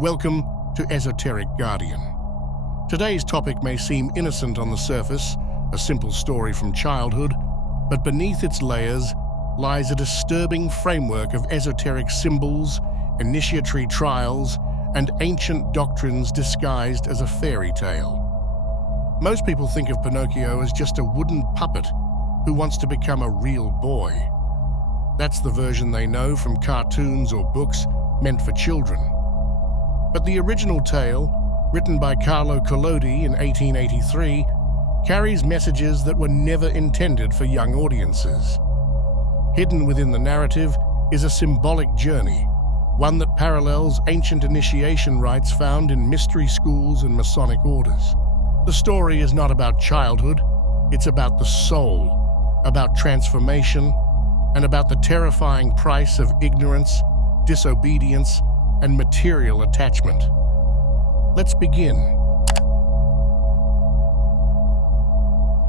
Welcome to Esoteric Guardian. Today's topic may seem innocent on the surface, a simple story from childhood, but beneath its layers lies a disturbing framework of esoteric symbols, initiatory trials, and ancient doctrines disguised as a fairy tale. Most people think of Pinocchio as just a wooden puppet who wants to become a real boy. That's the version they know from cartoons or books meant for children. But the original tale, written by Carlo Collodi in 1883, carries messages that were never intended for young audiences. Hidden within the narrative is a symbolic journey, one that parallels ancient initiation rites found in mystery schools and Masonic orders. The story is not about childhood, it's about the soul, about transformation, and about the terrifying price of ignorance, disobedience, and material attachment. Let's begin.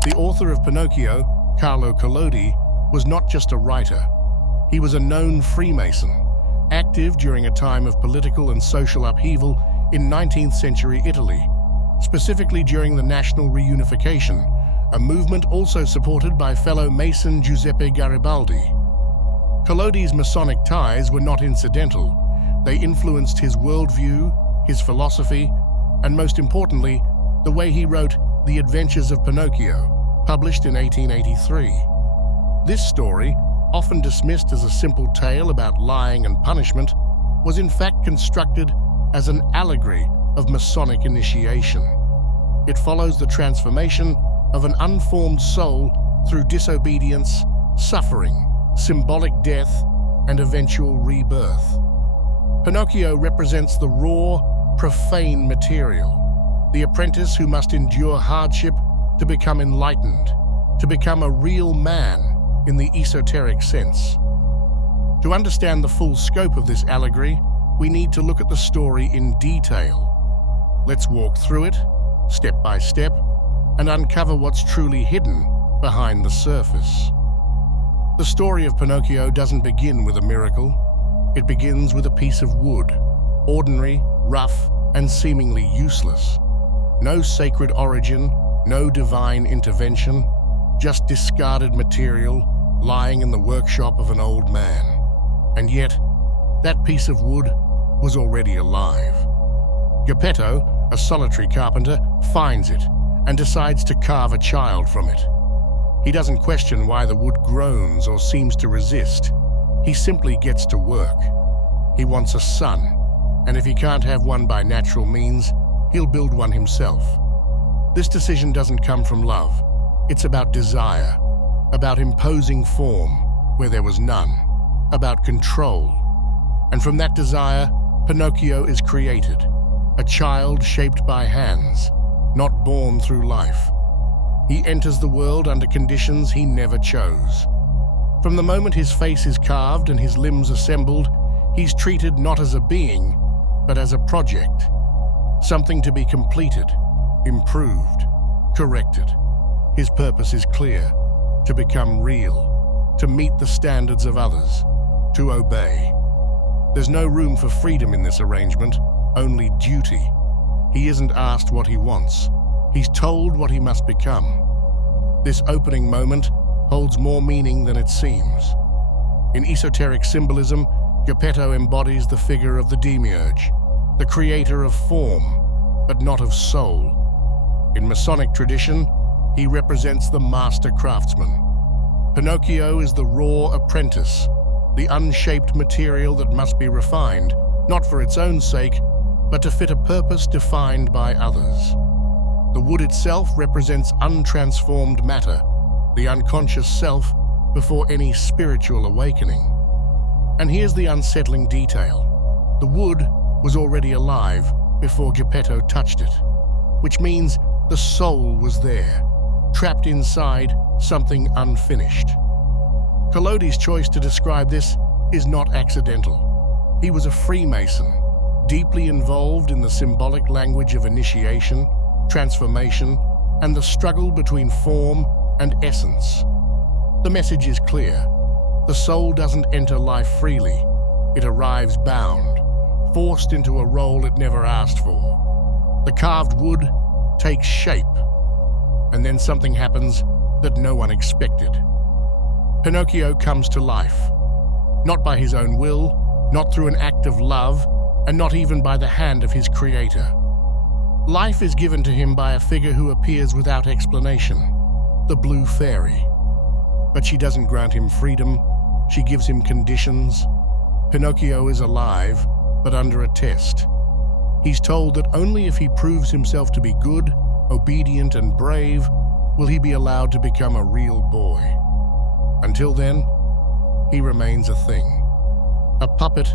The author of Pinocchio, Carlo Collodi, was not just a writer. He was a known Freemason, active during a time of political and social upheaval in 19th century Italy, specifically during the National Reunification, a movement also supported by fellow Mason Giuseppe Garibaldi. Collodi's Masonic ties were not incidental. They influenced his worldview, his philosophy, and most importantly, the way he wrote The Adventures of Pinocchio, published in 1883. This story, often dismissed as a simple tale about lying and punishment, was in fact constructed as an allegory of Masonic initiation. It follows the transformation of an unformed soul through disobedience, suffering, symbolic death, and eventual rebirth. Pinocchio represents the raw, profane material, the apprentice who must endure hardship to become enlightened, to become a real man in the esoteric sense. To understand the full scope of this allegory, we need to look at the story in detail. Let's walk through it, step by step, and uncover what's truly hidden behind the surface. The story of Pinocchio doesn't begin with a miracle. It begins with a piece of wood, ordinary, rough, and seemingly useless. No sacred origin, no divine intervention, just discarded material lying in the workshop of an old man. And yet, that piece of wood was already alive. Geppetto, a solitary carpenter, finds it and decides to carve a child from it. He doesn't question why the wood groans or seems to resist. He simply gets to work. He wants a son, and if he can't have one by natural means, he'll build one himself. This decision doesn't come from love. It's about desire, about imposing form where there was none, about control. And from that desire, Pinocchio is created, a child shaped by hands, not born through life. He enters the world under conditions he never chose. From the moment his face is carved and his limbs assembled, he's treated not as a being, but as a project. Something to be completed, improved, corrected. His purpose is clear: to become real, to meet the standards of others, to obey. There's no room for freedom in this arrangement, only duty. He isn't asked what he wants. He's told what he must become. This opening moment holds more meaning than it seems. In esoteric symbolism, Geppetto embodies the figure of the demiurge, the creator of form, but not of soul. In Masonic tradition, he represents the master craftsman. Pinocchio is the raw apprentice, the unshaped material that must be refined, not for its own sake, but to fit a purpose defined by others. The wood itself represents untransformed matter, the unconscious self before any spiritual awakening. And here's the unsettling detail. The wood was already alive before Geppetto touched it, which means the soul was there, trapped inside something unfinished. Collodi's choice to describe this is not accidental. He was a Freemason, deeply involved in the symbolic language of initiation, transformation, and the struggle between form and essence. The message is clear. The soul doesn't enter life freely. It arrives bound, forced into a role it never asked for. The carved wood takes shape, and then something happens that no one expected. Pinocchio comes to life, not by his own will, not through an act of love, and not even by the hand of his creator. Life is given to him by a figure who appears without explanation, the Blue Fairy. But she doesn't grant him freedom, she gives him conditions. Pinocchio is alive, but under a test. He's told that only if he proves himself to be good, obedient, and brave will he be allowed to become a real boy. Until then, he remains a thing, a puppet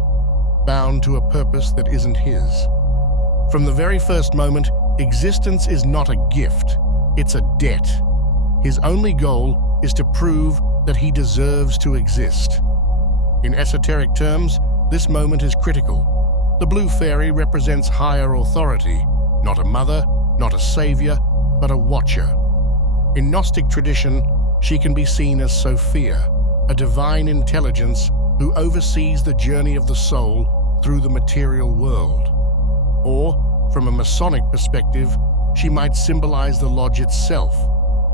bound to a purpose that isn't his. From the very first moment, existence is not a gift, it's a debt. His only goal is to prove that he deserves to exist. In esoteric terms, this moment is critical. The Blue Fairy represents higher authority, not a mother, not a savior, but a watcher. In Gnostic tradition, she can be seen as Sophia, a divine intelligence who oversees the journey of the soul through the material world. Or, from a Masonic perspective, she might symbolize the lodge itself,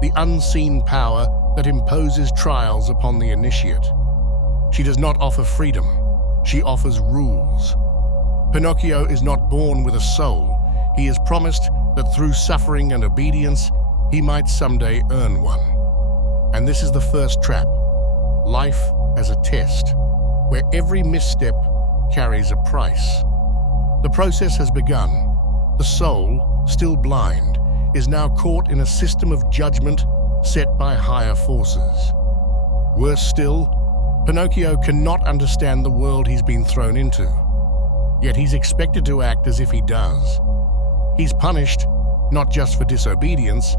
the unseen power that imposes trials upon the initiate. She does not offer freedom, she offers rules. Pinocchio is not born with a soul. He is promised that through suffering and obedience, he might someday earn one. And this is the first trap, life as a test, where every misstep carries a price. The process has begun. The soul, still blind, is now caught in a system of judgment set by higher forces. Worse still, Pinocchio cannot understand the world he's been thrown into. Yet he's expected to act as if he does. He's punished not just for disobedience,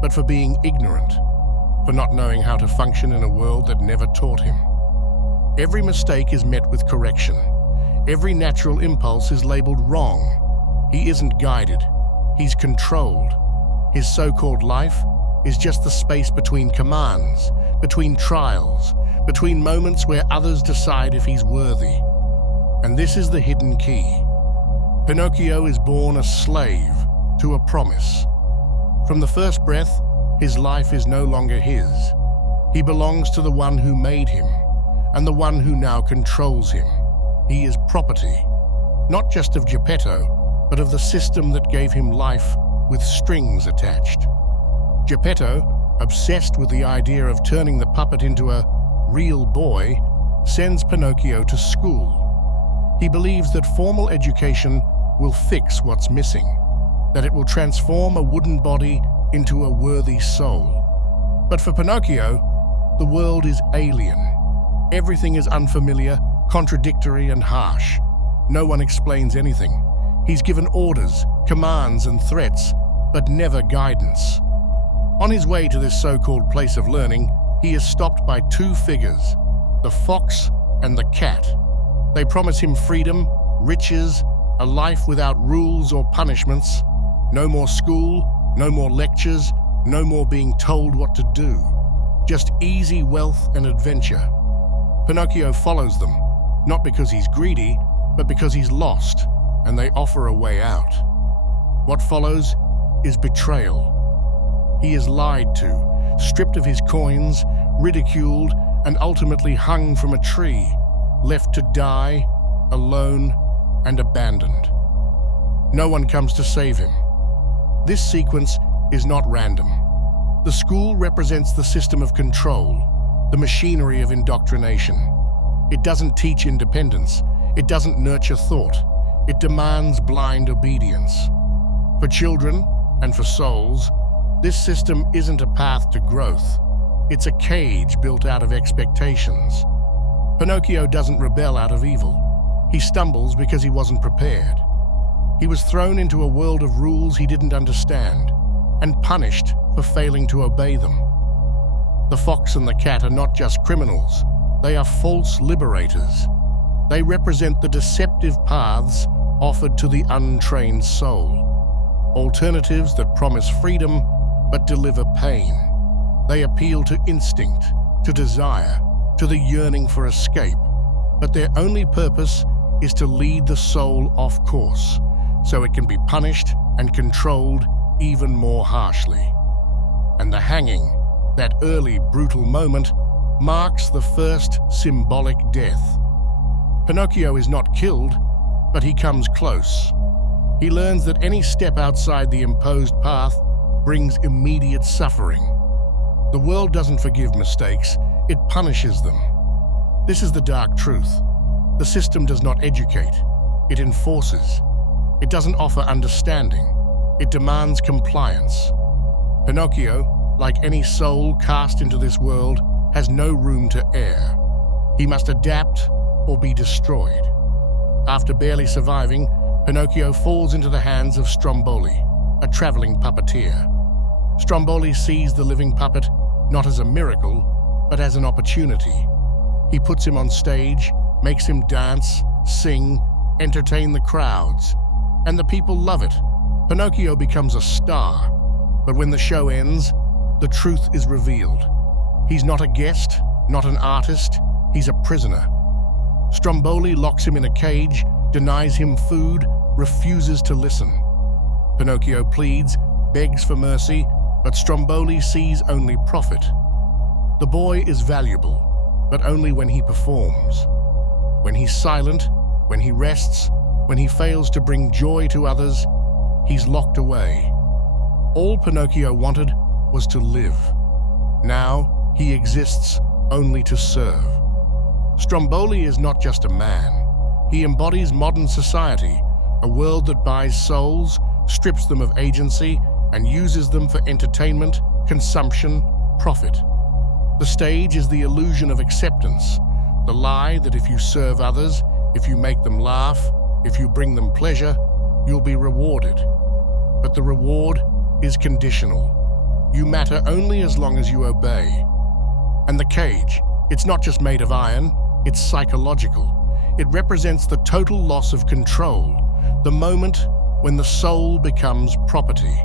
but for being ignorant, for not knowing how to function in a world that never taught him. Every mistake is met with correction. Every natural impulse is labeled wrong. He isn't guided, he's controlled. His so-called life is just the space between commands, between trials, between moments where others decide if he's worthy. And this is the hidden key. Pinocchio is born a slave to a promise. From the first breath, his life is no longer his. He belongs to the one who made him, and the one who now controls him. He is property, not just of Geppetto, but of the system that gave him life with strings attached. Geppetto, obsessed with the idea of turning the puppet into a real boy, sends Pinocchio to school. He believes that formal education will fix what's missing, that it will transform a wooden body into a worthy soul. But for Pinocchio, the world is alien. Everything is unfamiliar, contradictory, and harsh. No one explains anything. He's given orders, commands, and threats, but never guidance. On his way to this so-called place of learning, he is stopped by two figures, the fox and the cat. They promise him freedom, riches, a life without rules or punishments. No more school, no more lectures, no more being told what to do. Just easy wealth and adventure. Pinocchio follows them, not because he's greedy, but because he's lost, and they offer a way out. What follows is betrayal. He is lied to, stripped of his coins, ridiculed, and ultimately hung from a tree, left to die, alone, and abandoned. No one comes to save him. This sequence is not random. The school represents the system of control, the machinery of indoctrination. It doesn't teach independence. It doesn't nurture thought. It demands blind obedience. For children, and for souls, this system isn't a path to growth. It's a cage built out of expectations. Pinocchio doesn't rebel out of evil. He stumbles because he wasn't prepared. He was thrown into a world of rules he didn't understand, and punished for failing to obey them. The fox and the cat are not just criminals. They are false liberators. They represent the deceptive paths offered to the untrained soul. Alternatives that promise freedom but deliver pain. They appeal to instinct, to desire, to the yearning for escape. But their only purpose is to lead the soul off course, so it can be punished and controlled even more harshly. And the hanging, that early brutal moment, marks the first symbolic death. Pinocchio is not killed, but he comes close. He learns that any step outside the imposed path brings immediate suffering. The world doesn't forgive mistakes, it punishes them. This is the dark truth. The system does not educate, it enforces. It doesn't offer understanding, it demands compliance. Pinocchio, like any soul cast into this world, has no room to err. He must adapt or be destroyed. After barely surviving, Pinocchio falls into the hands of Stromboli, a traveling puppeteer. Stromboli sees the living puppet not as a miracle, but as an opportunity. He puts him on stage, makes him dance, sing, entertain the crowds, and the people love it. Pinocchio becomes a star, but when the show ends, the truth is revealed. He's not a guest, not an artist, he's a prisoner. Stromboli locks him in a cage, denies him food, refuses to listen. Pinocchio pleads, begs for mercy, but Stromboli sees only profit. The boy is valuable, but only when he performs. When he's silent, when he rests, when he fails to bring joy to others, he's locked away. All Pinocchio wanted was to live. Now he exists only to serve. Stromboli is not just a man. He embodies modern society, a world that buys souls, strips them of agency, and uses them for entertainment, consumption, profit. The stage is the illusion of acceptance, the lie that if you serve others, if you make them laugh, if you bring them pleasure, you'll be rewarded. But the reward is conditional. You matter only as long as you obey. And the cage, it's not just made of iron, it's psychological. It represents the total loss of control, the moment when the soul becomes property.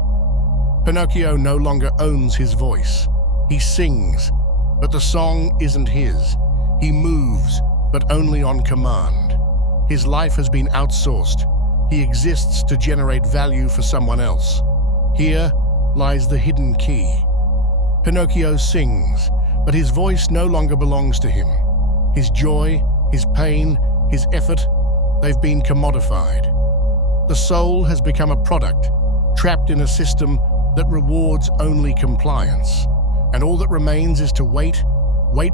Pinocchio no longer owns his voice. He sings, but the song isn't his. He moves, but only on command. His life has been outsourced. He exists to generate value for someone else. Here lies the hidden key. Pinocchio sings, but his voice no longer belongs to him. His joy, his pain, his effort, they've been commodified. The soul has become a product, trapped in a system that rewards only compliance. And all that remains is to wait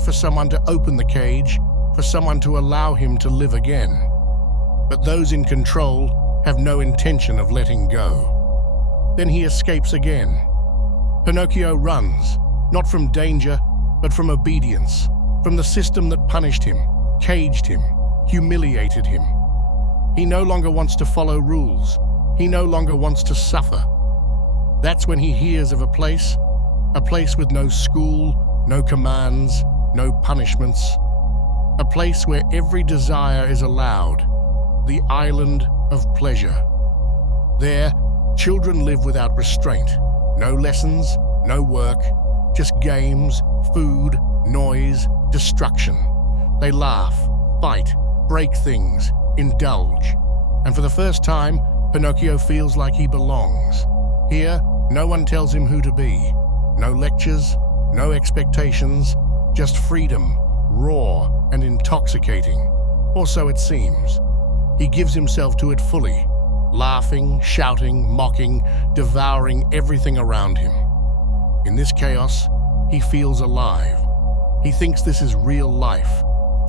for someone to open the cage, for someone to allow him to live again. But those in control have no intention of letting go. Then he escapes again. Pinocchio runs, not from danger, but from obedience, from the system that punished him, caged him, humiliated him. He no longer wants to follow rules. He no longer wants to suffer. That's when he hears of a place with no school, no commands, no punishments, a place where every desire is allowed, the island of pleasure. There, children live without restraint, no lessons, no work, just games, food, noise, destruction. They laugh, fight, break things, indulge. And for the first time, Pinocchio feels like he belongs. Here, no one tells him who to be. No lectures, no expectations, just freedom, raw and intoxicating. Or so it seems. He gives himself to it fully, laughing, shouting, mocking, devouring everything around him. In this chaos, he feels alive. He thinks this is real life,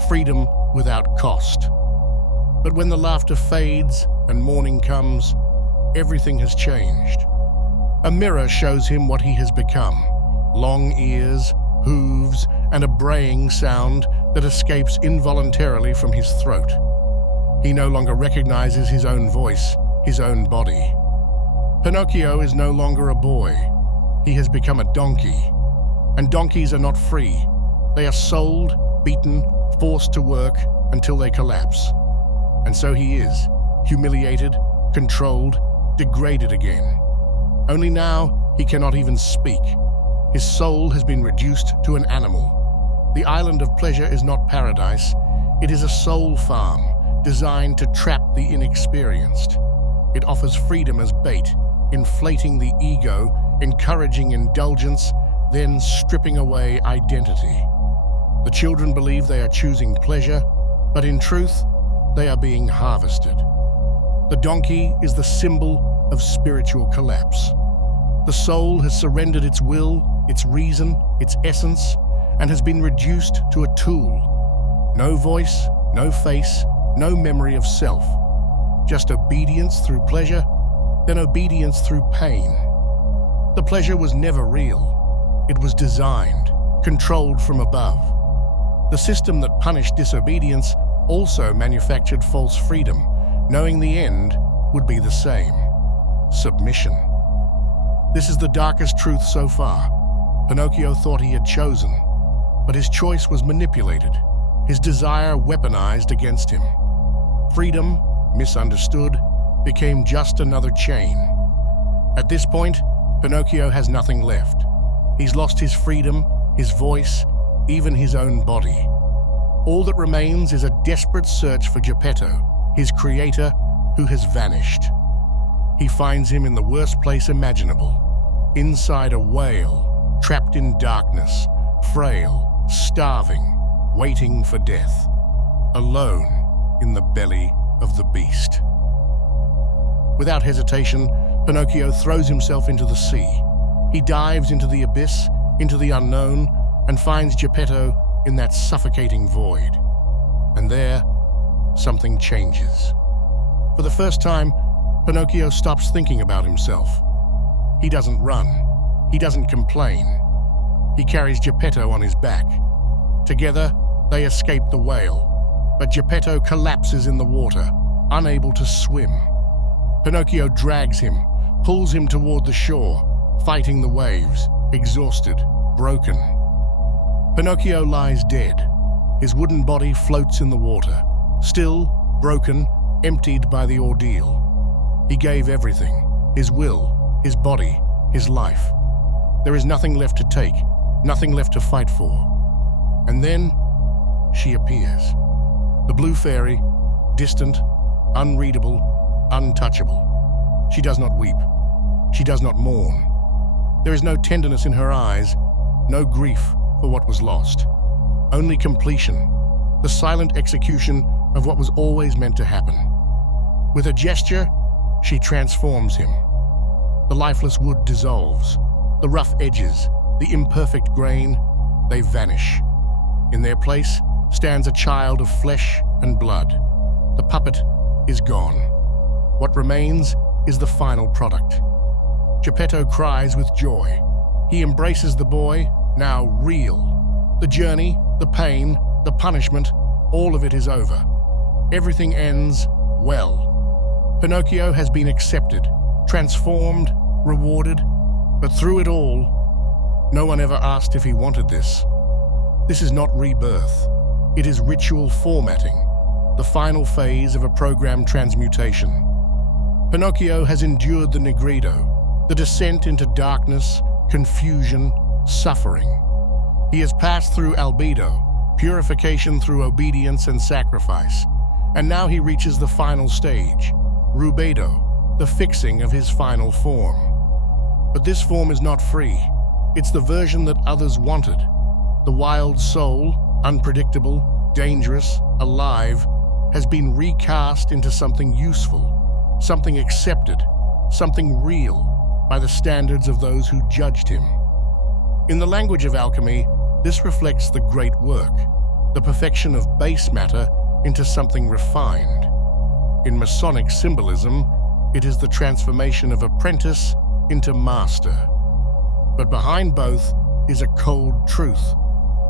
freedom without cost. But when the laughter fades and morning comes, everything has changed. A mirror shows him what he has become: long ears, hooves, and a braying sound that escapes involuntarily from his throat. He no longer recognizes his own voice, his own body. Pinocchio is no longer a boy. He has become a donkey. And donkeys are not free. They are sold, beaten, forced to work until they collapse. And so he is, humiliated, controlled, degraded again. Only now he cannot even speak. His soul has been reduced to an animal. The island of pleasure is not paradise. It is a soul farm, designed to trap the inexperienced. It offers freedom as bait, inflating the ego, encouraging indulgence, then stripping away identity. The children believe they are choosing pleasure, but in truth, they are being harvested. The donkey is the symbol of spiritual collapse. The soul has surrendered its will, its reason, its essence, and has been reduced to a tool. No voice, no face, no memory of self. Just obedience through pleasure, then obedience through pain. The pleasure was never real. It was designed, controlled from above. The system that punished disobedience also manufactured false freedom, knowing the end would be the same: submission. This is the darkest truth so far. Pinocchio thought he had chosen, but his choice was manipulated, his desire weaponized against him. Freedom, misunderstood, became just another chain. At this point, Pinocchio has nothing left. He's lost his freedom, his voice, even his own body. All that remains is a desperate search for Geppetto, his creator, who has vanished. He finds him in the worst place imaginable, inside a whale, trapped in darkness, frail, starving, waiting for death, alone in the belly of the beast. Without hesitation, Pinocchio throws himself into the sea. He dives into the abyss, into the unknown, and finds Geppetto in that suffocating void. And there, something changes. For the first time, Pinocchio stops thinking about himself. He doesn't run. He doesn't complain. He carries Geppetto on his back. Together, they escape the whale, but Geppetto collapses in the water, unable to swim. Pinocchio drags him, pulls him toward the shore, fighting the waves, exhausted, broken. Pinocchio lies dead. His wooden body floats in the water, still, broken, emptied by the ordeal. He gave everything: his will, his body, his life. There is nothing left to take, nothing left to fight for. And then, she appears. The blue fairy, distant, unreadable, untouchable. She does not weep. She does not mourn. There is no tenderness in her eyes, no grief for what was lost. Only completion, the silent execution of what was always meant to happen. With a gesture, she transforms him. The lifeless wood dissolves. The rough edges, the imperfect grain, they vanish. In their place stands a child of flesh and blood. The puppet is gone. What remains is the final product. Geppetto cries with joy. He embraces the boy, now real. The journey, the pain, the punishment, all of it is over. Everything ends well. Pinocchio has been accepted, transformed, rewarded, but through it all, no one ever asked if he wanted this. This is not rebirth. It is ritual formatting, the final phase of a programmed transmutation. Pinocchio has endured the Negrido, the descent into darkness, confusion, suffering. He has passed through albedo, purification through obedience and sacrifice, and now he reaches the final stage, rubedo, the fixing of his final form. But this form is not free. It's the version that others wanted. The wild soul, unpredictable, dangerous, alive, has been recast into something useful, something accepted, something real by the standards of those who judged him. In the language of alchemy, this reflects the great work, the perfection of base matter into something refined. In Masonic symbolism, it is the transformation of apprentice into master. But behind both is a cold truth.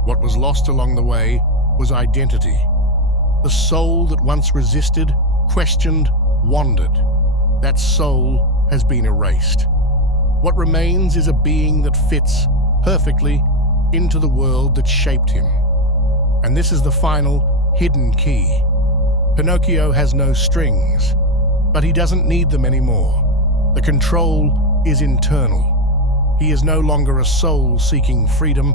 What was lost along the way was identity. The soul that once resisted, questioned, wandered. That soul has been erased. What remains is a being that fits perfectly into the world that shaped him. And this is the final, hidden key. Pinocchio has no strings, but he doesn't need them anymore. The control is internal. He is no longer a soul seeking freedom.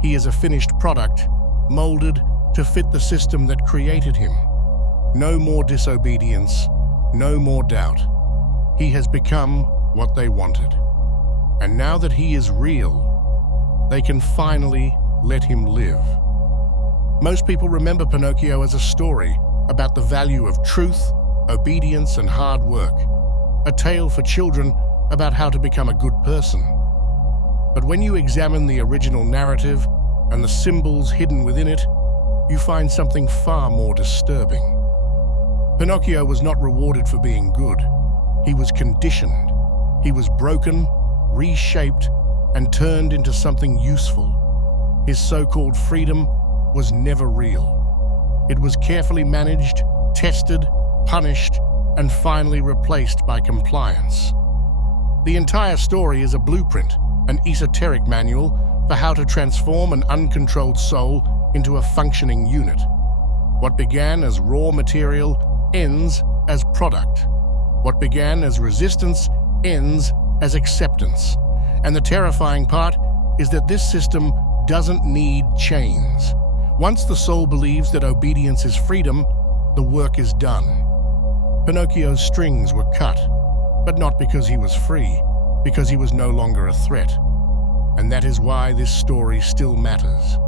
He is a finished product, molded to fit the system that created him. No more disobedience, no more doubt. He has become what they wanted. And now that he is real, they can finally let him live. Most people remember Pinocchio as a story about the value of truth, obedience, and hard work. A tale for children about how to become a good person. But when you examine the original narrative and the symbols hidden within it, you find something far more disturbing. Pinocchio was not rewarded for being good. He was conditioned. He was broken, reshaped, and turned into something useful. His so-called freedom was never real. It was carefully managed, tested, punished, and finally replaced by compliance. The entire story is a blueprint, an esoteric manual for how to transform an uncontrolled soul into a functioning unit. What began as raw material ends as product. What began as resistance ends as acceptance. And the terrifying part is that this system doesn't need chains. Once the soul believes that obedience is freedom, the work is done. Pinocchio's strings were cut, but not because he was free, because he was no longer a threat. And that is why this story still matters.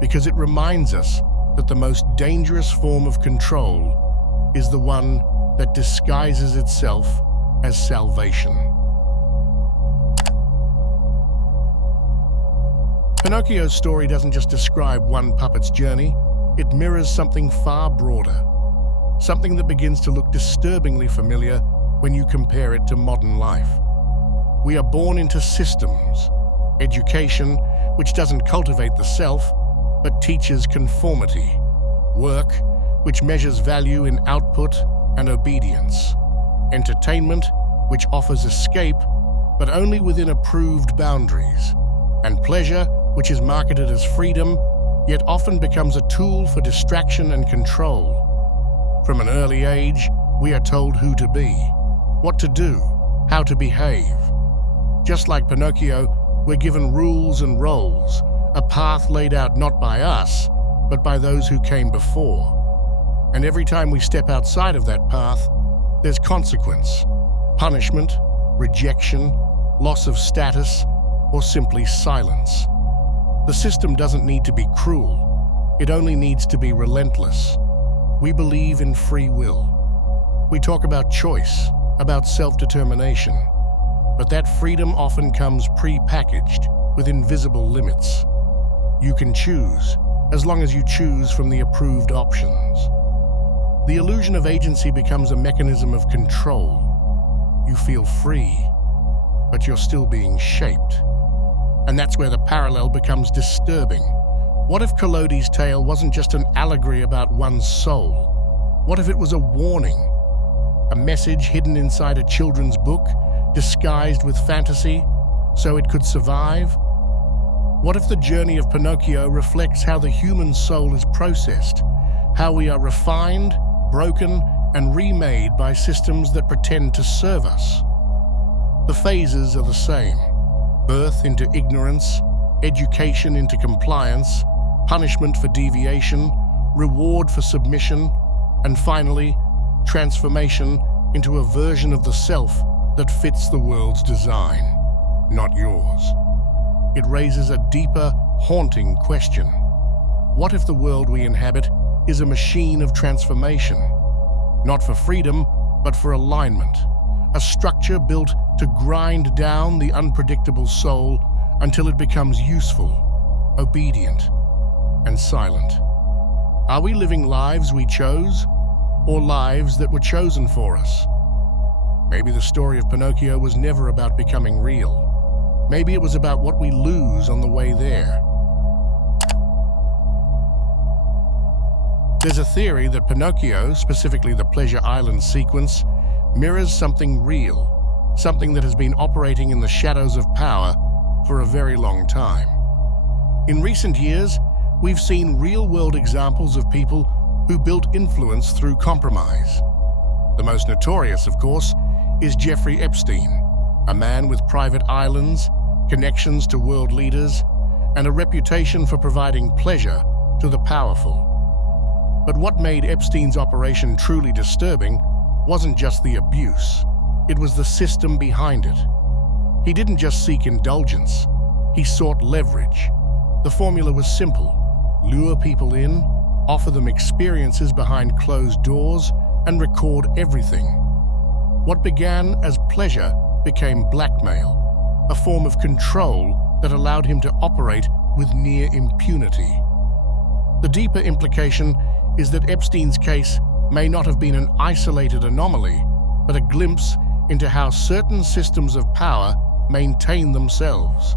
Because it reminds us that the most dangerous form of control is the one that disguises itself as salvation. Pinocchio's story doesn't just describe one puppet's journey, it mirrors something far broader. Something that begins to look disturbingly familiar when you compare it to modern life. We are born into systems. Education, which doesn't cultivate the self, but teaches conformity. Work, which measures value in output and obedience. Entertainment, which offers escape, but only within approved boundaries. And pleasure, which is marketed as freedom, yet often becomes a tool for distraction and control. From an early age, we are told who to be, what to do, how to behave. Just like Pinocchio, we're given rules and roles, a path laid out not by us, but by those who came before. And every time we step outside of that path, there's consequence, punishment, rejection, loss of status, or simply silence. The system doesn't need to be cruel. It only needs to be relentless. We believe in free will. We talk about choice, about self-determination. But that freedom often comes pre-packaged with invisible limits. You can choose, as long as you choose from the approved options. The illusion of agency becomes a mechanism of control. You feel free, but you're still being shaped. And that's where the parallel becomes disturbing. What if Collodi's tale wasn't just an allegory about one's soul? What if it was a warning? A message hidden inside a children's book, disguised with fantasy, so it could survive? What if the journey of Pinocchio reflects how the human soul is processed, how we are refined, broken, and remade by systems that pretend to serve us? The phases are the same. Birth into ignorance, education into compliance, punishment for deviation, reward for submission, and finally, transformation into a version of the self that fits the world's design, not yours. It raises a deeper, haunting question. What if the world we inhabit is a machine of transformation? Not for freedom, but for alignment. A structure built to grind down the unpredictable soul until it becomes useful, obedient, and silent. Are we living lives we chose, or lives that were chosen for us? Maybe the story of Pinocchio was never about becoming real. Maybe it was about what we lose on the way there. There's a theory that Pinocchio, specifically the Pleasure Island sequence, mirrors something real, something that has been operating in the shadows of power for a very long time. In recent years, we've seen real-world examples of people who built influence through compromise. The most notorious, of course, is Jeffrey Epstein, a man with private islands, connections to world leaders, and a reputation for providing pleasure to the powerful. But what made Epstein's operation truly disturbing wasn't just the abuse, it was the system behind it. He didn't just seek indulgence, he sought leverage. The formula was simple: lure people in, offer them experiences behind closed doors, and record everything. What began as pleasure became blackmail, a form of control that allowed him to operate with near impunity. The deeper implication is that Epstein's case may not have been an isolated anomaly, but a glimpse into how certain systems of power maintain themselves.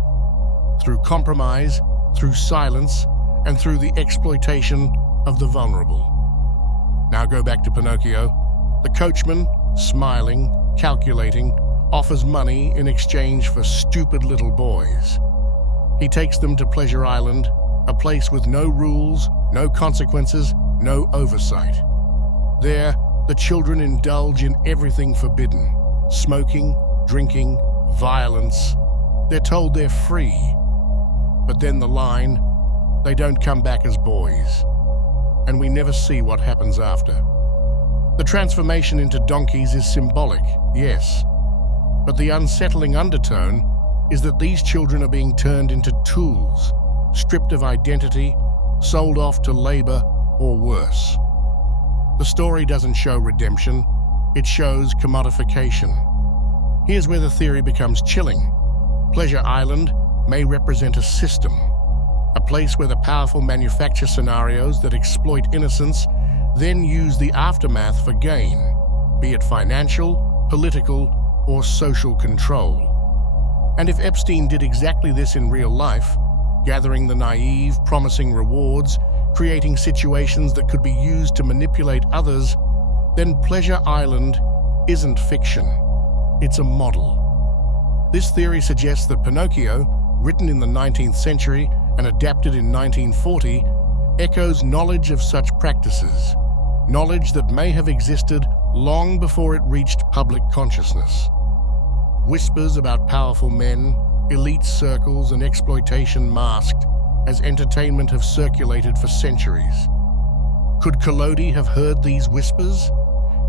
Through compromise, through silence, and through the exploitation of the vulnerable. Now go back to Pinocchio. The coachman, smiling, calculating, offers money in exchange for stupid little boys. He takes them to Pleasure Island, a place with no rules, no consequences, no oversight. There, the children indulge in everything forbidden: smoking, drinking, violence. They're told they're free. But then the line, they don't come back as boys. And we never see what happens after. The transformation into donkeys is symbolic, yes. But the unsettling undertone is that these children are being turned into tools, stripped of identity, sold off to labor, or worse. The story doesn't show redemption, it shows commodification. Here's where the theory becomes chilling. Pleasure Island may represent a system, a place where the powerful manufacture scenarios that exploit innocence, then use the aftermath for gain, be it financial, political, or social control. And if Epstein did exactly this in real life, gathering the naive, promising rewards, creating situations that could be used to manipulate others, then Pleasure Island isn't fiction. It's a model. This theory suggests that Pinocchio, written in the 19th century and adapted in 1940, echoes knowledge of such practices, knowledge that may have existed long before it reached public consciousness. Whispers about powerful men, elite circles, and exploitation masked as entertainment have circulated for centuries. Could Collodi have heard these whispers?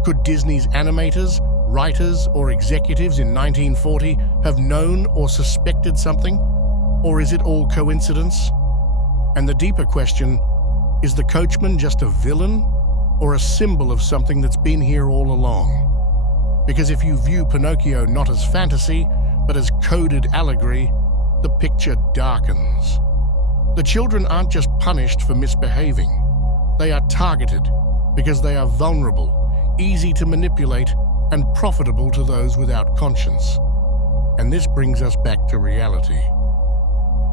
Could Disney's animators, writers, or executives in 1940 have known or suspected something? Or is it all coincidence? And the deeper question, is the coachman just a villain or a symbol of something that's been here all along? Because if you view Pinocchio not as fantasy, but as coded allegory, the picture darkens. The children aren't just punished for misbehaving. They are targeted because they are vulnerable, easy to manipulate, and profitable to those without conscience. And this brings us back to reality.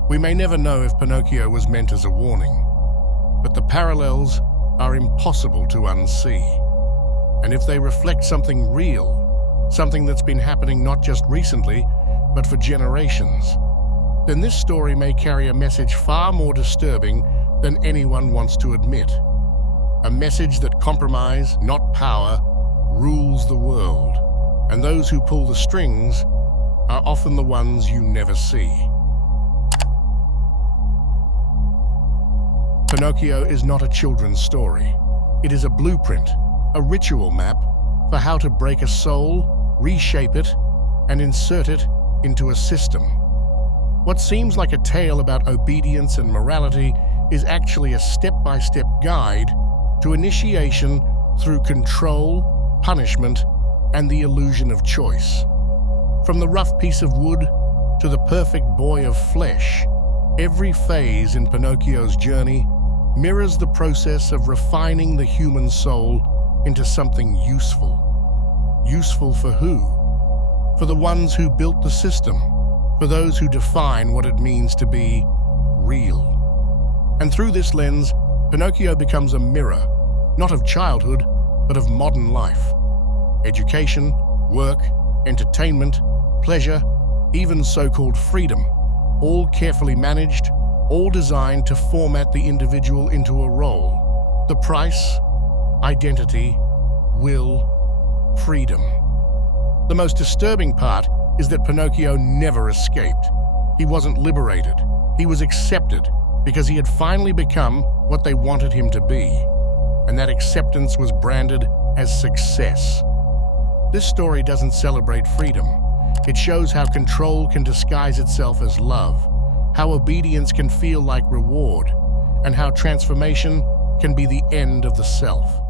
We may never know if Pinocchio was meant as a warning, but the parallels are impossible to unsee. And if they reflect something real, something that's been happening not just recently, but for generations, then this story may carry a message far more disturbing than anyone wants to admit. A message that compromise, not power, rules the world, and those who pull the strings are often the ones you never see. Pinocchio is not a children's story. It is a blueprint, a ritual map for how to break a soul, reshape it, and insert it into a system. What seems like a tale about obedience and morality is actually a step-by-step guide to initiation through control, punishment, and the illusion of choice. From the rough piece of wood to the perfect boy of flesh, every phase in Pinocchio's journey mirrors the process of refining the human soul into something useful. Useful for who? For the ones who built the system, for those who define what it means to be real. And through this lens, Pinocchio becomes a mirror, not of childhood, but of modern life. Education, work, entertainment, pleasure, even so-called freedom, all carefully managed, all designed to format the individual into a role. The price? Identity, will, freedom. The most disturbing part is that Pinocchio never escaped. He wasn't liberated. He was accepted because he had finally become what they wanted him to be. and that acceptance was branded as success. This story doesn't celebrate freedom. It shows how control can disguise itself as love, how obedience can feel like reward, and how transformation can be the end of the self.